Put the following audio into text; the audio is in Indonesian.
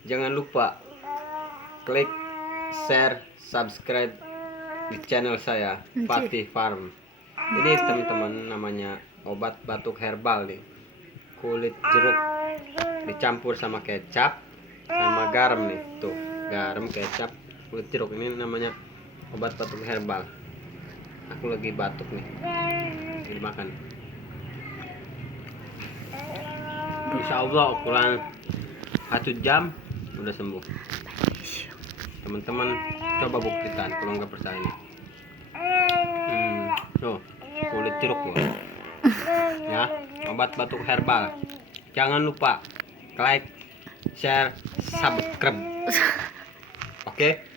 Jangan lupa klik, share, subscribe di channel saya, Fatih Farm. Ini teman-teman namanya obat batuk herbal nih. Kulit jeruk dicampur sama kecap sama garam nih. Tuh, garam, kecap, kulit jeruk, ini namanya obat batuk herbal. Aku lagi batuk nih. Ini dimakan. Insya Allah ukuran 1 jam udah sembuh. Teman-teman coba buktikan kalau nggak percaya nih. Tuh, kulit jeruk loh. Ya, obat batuk herbal. Jangan lupa like, share, subscribe. Oke?